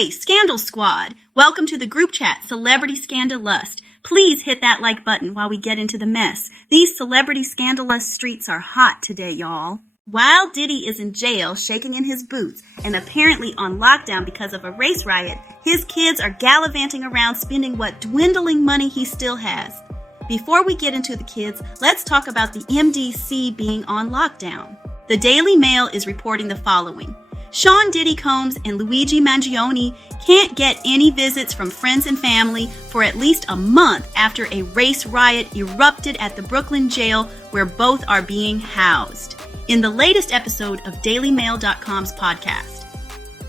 Hey, Scandal Squad! Welcome to the group chat, Celebrity ScandaLust. Please hit that like button while we get into the mess. These Celebrity ScandaLust streets are hot today, y'all. While Diddy is in jail, shaking in his boots, and apparently on lockdown because of a race riot, his kids are gallivanting around spending what dwindling money he still has. Before we get into the kids, let's talk about the MDC being on lockdown. The Daily Mail is reporting the following. Sean Diddy Combs and Luigi Mangione can't get any visits from friends and family for at least a month after a race riot erupted at the Brooklyn jail where both are being housed. In the latest episode of DailyMail.com's podcast,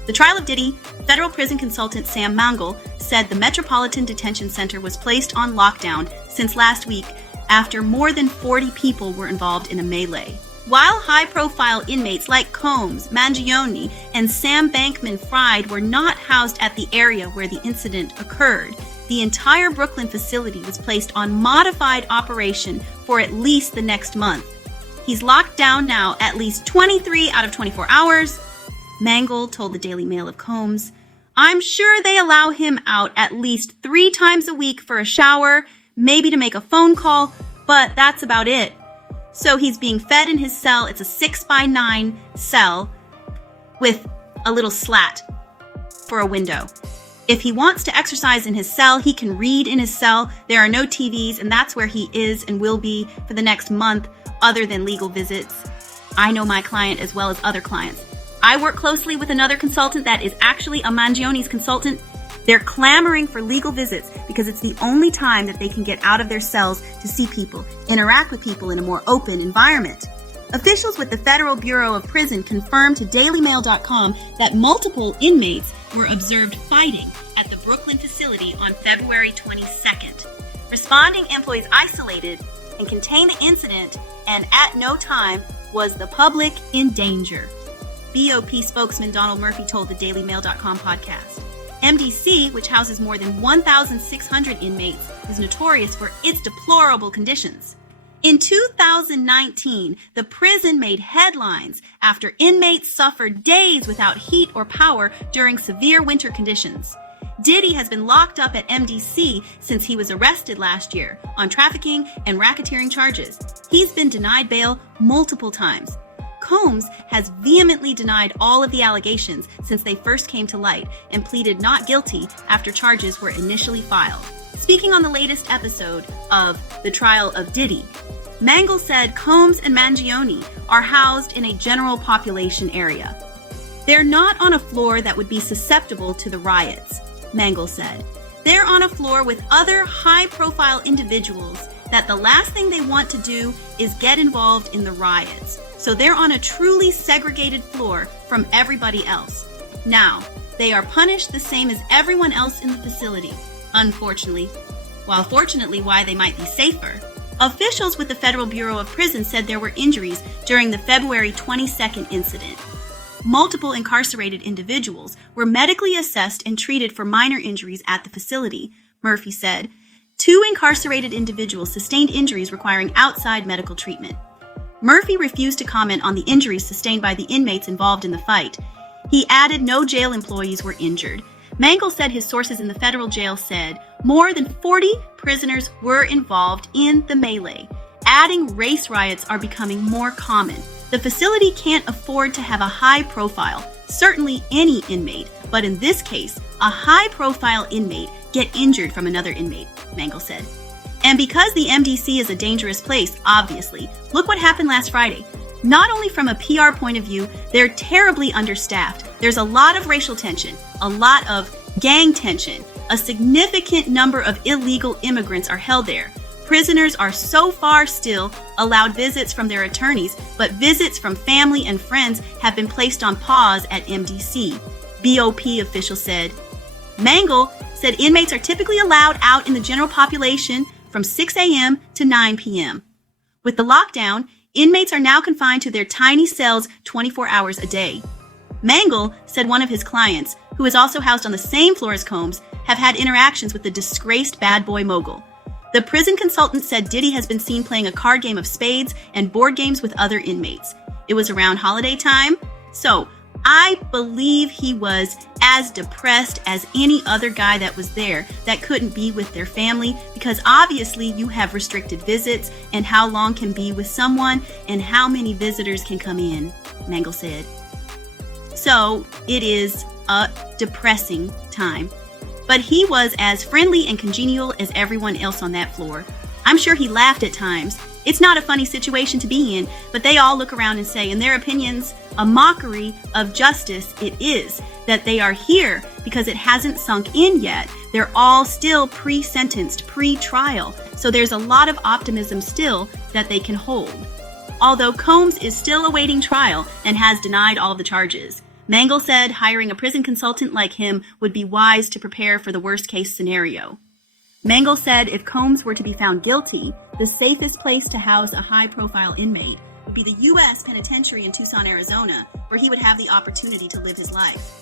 the trial of Diddy, federal prison consultant Sam Mangione said the Metropolitan Detention Center was placed on lockdown since last week after more than 40 people were involved in a melee. While high-profile inmates like Combs, Mangione, and Sam Bankman-Fried were not housed at the area where the incident occurred, the entire Brooklyn facility was placed on modified operation for at least the next month. He's locked down now at least 23 out of 24 hours, Mangione told the Daily Mail of Combs. I'm sure they allow him out at least 3 times a week for a shower, maybe to make a phone call, but that's about it. So he's being fed in his cell. It's a 6x9 cell with a little slat for a window. If he wants to exercise in his cell, he can read in his cell. There are no TVs, and that's where he is and will be for the next month, other than legal visits. I know my client as well as other clients. I work closely with another consultant that is actually a Mangione's consultant. They're clamoring for legal visits because it's the only time that they can get out of their cells to see people, interact with people in a more open environment. Officials with the Federal Bureau of Prison confirmed to DailyMail.com that multiple inmates were observed fighting at the Brooklyn facility on February 22nd. Responding employees isolated and contained the incident, and at no time was the public in danger. BOP spokesman Donald Murphy told the DailyMail.com podcast. MDC, which houses more than 1,600 inmates, is notorious for its deplorable conditions. In 2019, the prison made headlines after inmates suffered days without heat or power during severe winter conditions. Diddy has been locked up at MDC since he was arrested last year on trafficking and racketeering charges. He's been denied bail multiple times. Combs has vehemently denied all of the allegations since they first came to light and pleaded not guilty after charges were initially filed. Speaking on the latest episode of the trial of Diddy, Mangione said Combs and Mangione are housed in a general population area. They're not on a floor that would be susceptible to the riots, Mangione said. They're on a floor with other high-profile individuals that the last thing they want to do is get involved in the riots. So they're on a truly segregated floor from everybody else. Now, they are punished the same as everyone else in the facility, unfortunately, while fortunately why they might be safer. Officials with the Federal Bureau of Prisons said there were injuries during the February 22nd incident. Multiple incarcerated individuals were medically assessed and treated for minor injuries at the facility, Murphy said. 2 incarcerated individuals sustained injuries requiring outside medical treatment. Murphy refused to comment on the injuries sustained by the inmates involved in the fight. He added no jail employees were injured. Mangione said his sources in the federal jail said more than 40 prisoners were involved in the melee. Adding race riots are becoming more common. The facility can't afford to have a high profile, certainly any inmate, but in this case, a high-profile inmate get injured from another inmate, Mangione said. And because the MDC is a dangerous place, obviously, look what happened last Friday. Not only from a PR point of view, they're terribly understaffed. There's a lot of racial tension, a lot of gang tension. A significant number of illegal immigrants are held there. Prisoners are so far still allowed visits from their attorneys, but visits from family and friends have been placed on pause at MDC, BOP officials said. Mangione said inmates are typically allowed out in the general population from 6 a.m. to 9 p.m. With the lockdown, inmates are now confined to their tiny cells 24 hours a day. Mangione said one of his clients, who is also housed on the same floor as Combs, have had interactions with the disgraced bad boy mogul. The prison consultant said Diddy has been seen playing a card game of spades and board games with other inmates. It was around holiday time, so I believe he was as depressed as any other guy that was there that couldn't be with their family, because obviously you have restricted visits and how long can be with someone and how many visitors can come in, Mangione said. So it is a depressing time. But he was as friendly and congenial as everyone else on that floor. I'm sure he laughed at times. It's not a funny situation to be in, but they all look around and say, in their opinions, a mockery of justice it is, that they are here because it hasn't sunk in yet. They're all still pre-sentenced, pre-trial, so there's a lot of optimism still that they can hold. Although Combs is still awaiting trial and has denied all the charges. Mangione said hiring a prison consultant like him would be wise to prepare for the worst-case scenario. Mangione said if Combs were to be found guilty, the safest place to house a high-profile inmate would be the U.S. Penitentiary in Tucson, Arizona, where he would have the opportunity to live his life.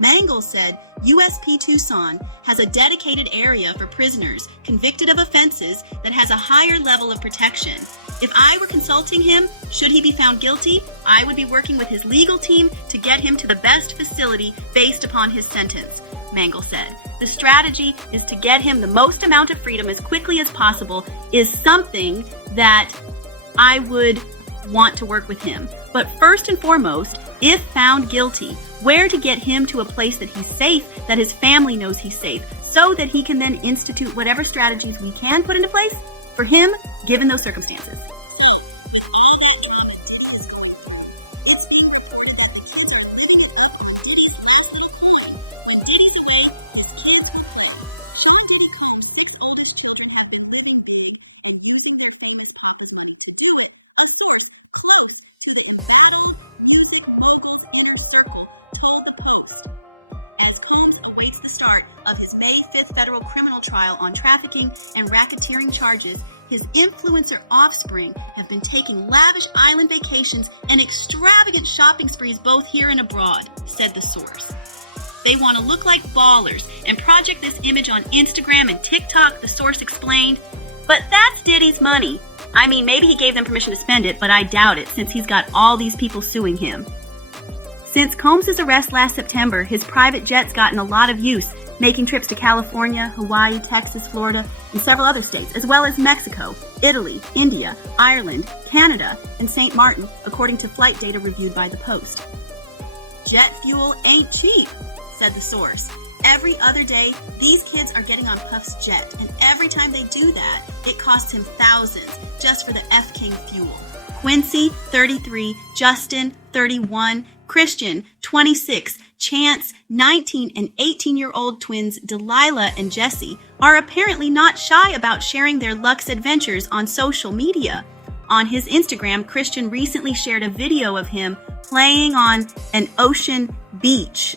Mangione said USP Tucson has a dedicated area for prisoners convicted of offenses that has a higher level of protection. If I were consulting him, should he be found guilty, I would be working with his legal team to get him to the best facility based upon his sentence, Mangione said. The strategy is to get him the most amount of freedom as quickly as possible is something that I would want to work with him. But first and foremost, if found guilty, where to get him to a place that he's safe, that his family knows he's safe, so that he can then institute whatever strategies we can put into place for him, given those circumstances. Of his May 5th federal criminal trial on trafficking and racketeering charges, his influencer offspring have been taking lavish island vacations and extravagant shopping sprees both here and abroad, said the source. They want to look like ballers and project this image on Instagram and TikTok, the source explained. But that's Diddy's money. I mean, maybe he gave them permission to spend it, but I doubt it since he's got all these people suing him. Since Combs' arrest last September, his private jet's gotten a lot of use, making trips to California, Hawaii, Texas, Florida, and several other states, as well as Mexico, Italy, India, Ireland, Canada, and St. Martin, according to flight data reviewed by The Post. Jet fuel ain't cheap, said the source. Every other day, these kids are getting on Puff's jet, and every time they do that, it costs him thousands just for the F-King fuel. Quincy, 33, Justin, 31, Christian, 26, Chance, 19, and 18-year-old twins Delilah and Jesse are apparently not shy about sharing their luxe adventures on social media. On his Instagram, Christian recently shared a video of him playing on an ocean beach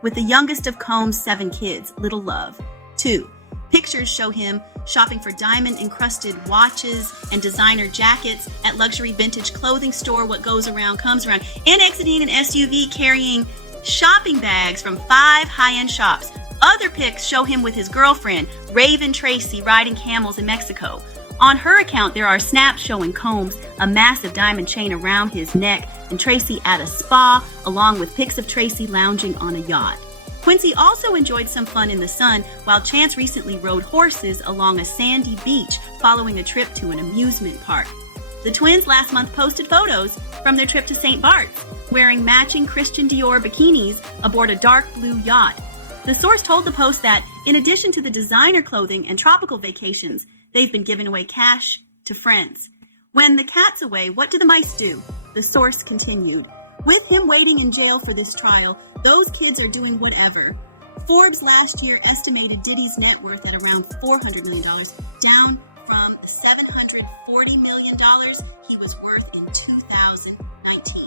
with the youngest of Combs' 7 kids, Little Love. 2. Pictures show him shopping for diamond-encrusted watches and designer jackets at luxury vintage clothing store What Goes Around Comes Around, and exiting an SUV carrying shopping bags from 5 high-end shops. Other pics show him with his girlfriend, Raven Tracy, riding camels in Mexico. On her account, there are snaps showing Combs a massive diamond chain around his neck and Tracy at a spa, along with pics of Tracy lounging on a yacht. Quincy also enjoyed some fun in the sun, while Chance recently rode horses along a sandy beach following a trip to an amusement park. The twins last month posted photos from their trip to St. Bart's, wearing matching Christian Dior bikinis aboard a dark blue yacht. The source told the Post that, in addition to the designer clothing and tropical vacations, they've been giving away cash to friends. When the cat's away, what do the mice do? The source continued. With him waiting in jail for this trial, those kids are doing whatever. Forbes last year estimated Diddy's net worth at around $400 million, down from the $740 million he was worth in 2019.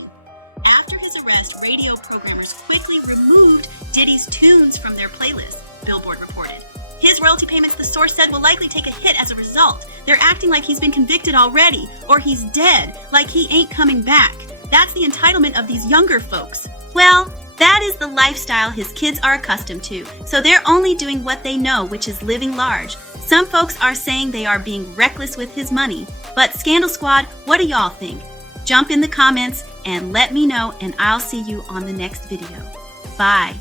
After his arrest, radio programmers quickly removed Diddy's tunes from their playlist, Billboard reported. His royalty payments, the source said, will likely take a hit as a result. They're acting like he's been convicted already, or he's dead, like he ain't coming back. That's the entitlement of these younger folks. Well, that is the lifestyle his kids are accustomed to, so they're only doing what they know, which is living large. Some folks are saying they are being reckless with his money. But Scandal Squad, what do y'all think? Jump in the comments and let me know, and I'll see you on the next video. Bye.